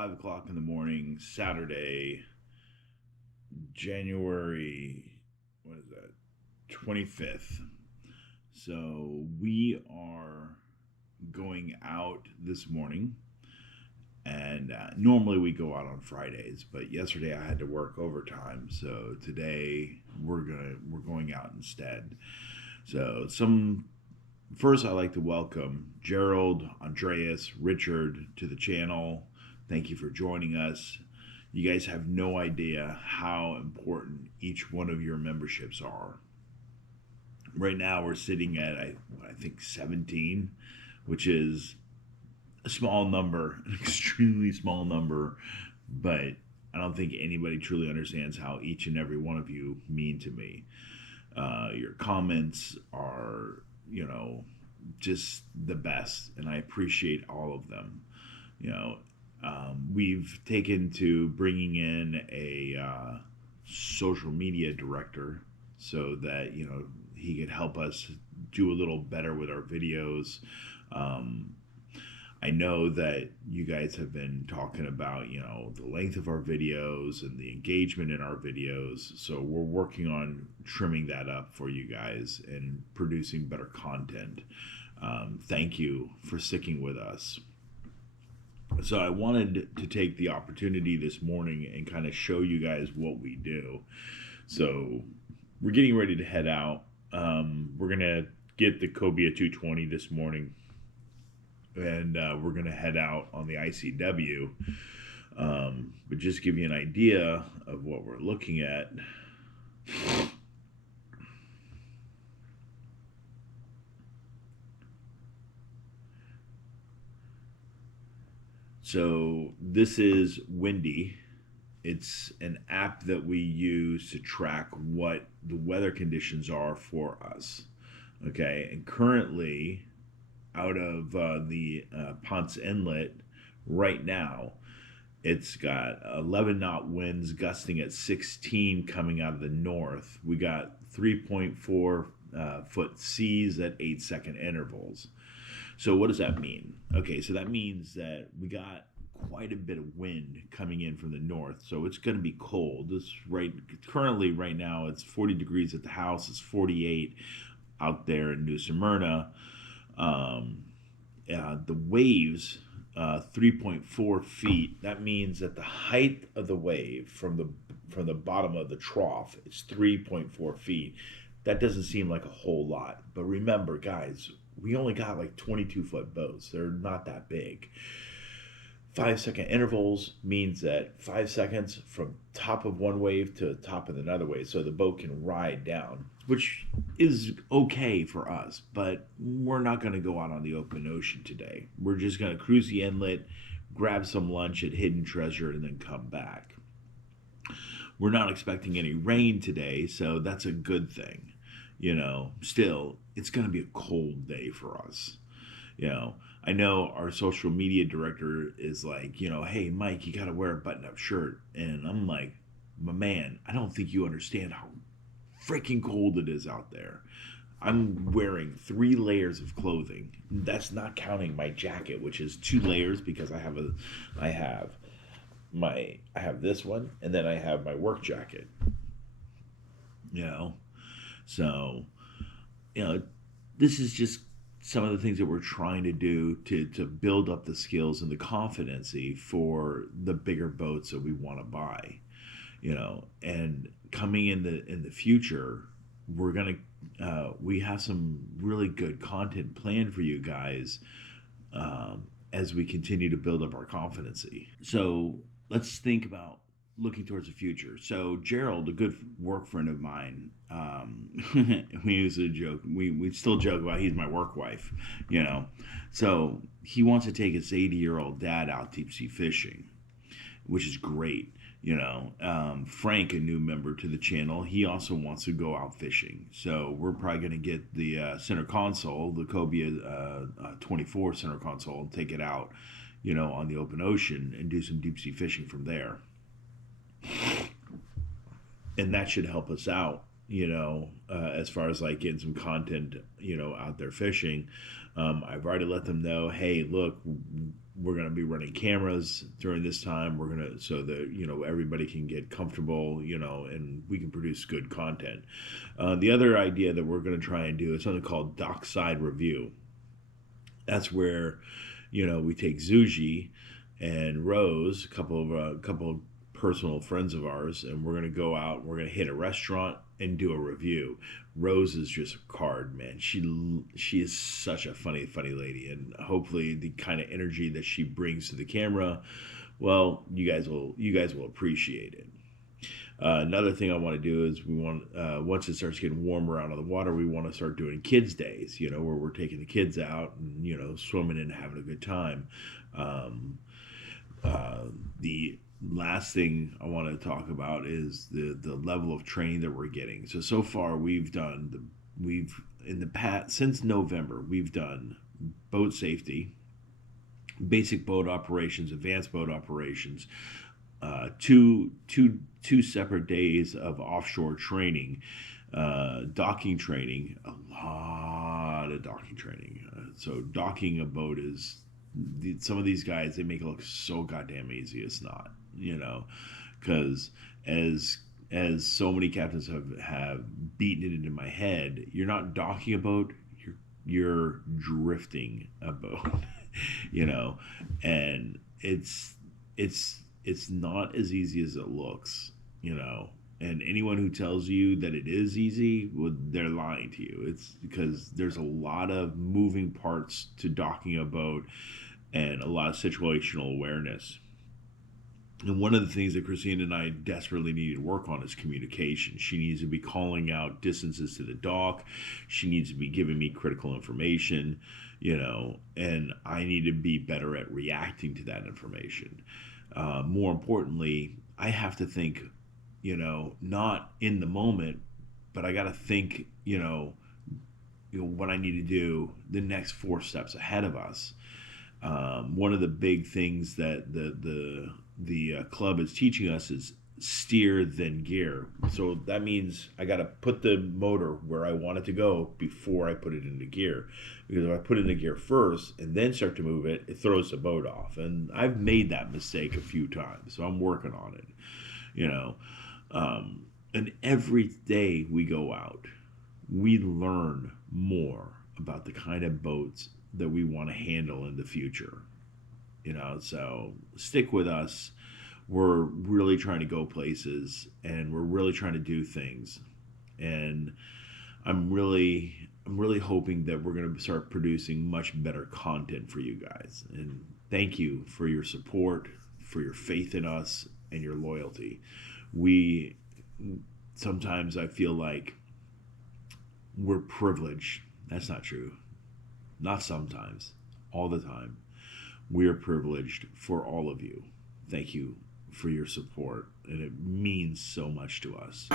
5 o'clock in the morning, Saturday, January, what is that, 25th. So we are going out this morning, and normally we go out on Fridays, but yesterday I had to work overtime, so today we're going out instead. So some First, I'd like to welcome Gerald, Andreas, Richard to the channel. Thank you for joining us. You guys have no idea how important each one of your memberships are. Right now, we're sitting at, I think, 17, which is a small number, an extremely small number, but I don't think anybody truly understands how each and every one of you mean to me. Your comments are, just the best, and I appreciate all of them. We've taken to bringing in a social media director so that he could help us do a little better with our videos. I know that you guys have been talking about, the length of our videos and the engagement in our videos. So we're working on trimming that up for you guys and producing better content. Thank you for sticking with us. So I wanted to take the opportunity this morning and kind of show you guys what we do. So we're getting ready to head out. We're going to get the Cobia 220 this morning, and we're going to head out on the ICW. But just give you an idea of what we're looking at. So this is Windy. It's an app that we use to track what the weather conditions are for us. Okay, and currently out of the Ponce Inlet right now, it's got 11 knot winds gusting at 16 coming out of the north. We got 3.4 foot seas at 8-second intervals. So what does that mean? Okay, so that means that we got quite a bit of wind coming in from the north, so it's going to be cold. Currently right now it's 40 degrees at the house. It's 48 out there in New Smyrna. The waves, 3.4 feet. That means that the height of the wave from the bottom of the trough is 3.4 feet. That doesn't seem like a whole lot, but remember, guys, we only got like 22-foot boats. They're not that big. 5-second intervals means that 5 seconds from top of one wave to top of another wave, so the boat can ride down, which is okay for us, but we're not going to go out on the open ocean today. We're just going to cruise the inlet, grab some lunch at Hidden Treasure, and then come back. We're not expecting any rain today, so that's a good thing. Still, it's going to be a cold day for us. I know our social media director is like, hey, Mike, you got to wear a button-up shirt. And I'm like, my man, I don't think you understand how freaking cold it is out there. I'm wearing 3 layers of clothing. That's not counting my jacket, which is 2 layers because I have this one, and then I have my work jacket. So, this is just some of the things that we're trying to do to build up the skills and the competency for the bigger boats that we want to buy. And coming in the future, we have some really good content planned for you guys as we continue to build up our competency. So let's think about looking towards the future. So Gerald, a good work friend of mine, we used to joke, we still joke about he's my work wife, So he wants to take his 80-year-old dad out deep sea fishing, which is great. Frank, a new member to the channel, he also wants to go out fishing. So we're probably going to get the center console, the Cobia 24 center console, and take it out, on the open ocean and do some deep sea fishing from there. And that should help us out, as far as like getting some content, out there fishing. I've already let them know, hey, look, we're gonna be running cameras during this time. We're gonna so that everybody can get comfortable, and we can produce good content. The other idea that we're gonna try and do is something called Dockside Review. That's where we take Zuji and Rose, a couple of personal friends of ours, and we're gonna go out. We're gonna hit a restaurant and do a review. Rose is just a card, man. She is such a funny lady, and hopefully the kind of energy that she brings to the camera, well, you guys will appreciate it. Another thing I want to do is we want once it starts getting warmer out of the water, we want to start doing kids days, where we're taking the kids out and swimming and having a good time. The last thing I want to talk about is the level of training that we're getting. So far we've in the past since November we've done boat safety, basic boat operations, advanced boat operations, two separate days of offshore training, docking training, a lot of docking training. So docking a boat is some of these guys, they make it look so goddamn easy. It's not, because as so many captains have beaten it into my head, you're not docking a boat, you're drifting a boat. And it's not as easy as it looks, and anyone who tells you that it is easy, well, they're lying to you. It's because there's a lot of moving parts to docking a boat and a lot of situational awareness. And one of the things that Christine and I desperately need to work on is communication. She needs to be calling out distances to the dock. She needs to be giving me critical information, and I need to be better at reacting to that information. More importantly, I have to think, not in the moment, but I got to think, what I need to do the next 4 steps ahead of us. One of the big things that the club is teaching us is steer then gear. So that means I got to put the motor where I want it to go before I put it into gear. Because if I put it into gear first and then start to move it, it throws the boat off. And I've made that mistake a few times, so I'm working on it. And every day we go out, we learn more about the kind of boats that we want to handle in the future. So stick with us. We're really trying to go places, and we're really trying to do things. And I'm really hoping that we're going to start producing much better content for you guys. And thank you for your support, for your faith in us, and your loyalty. Sometimes I feel like we're privileged. That's not true. Not sometimes, all the time. We're privileged for all of you. Thank you for your support, and it means so much to us.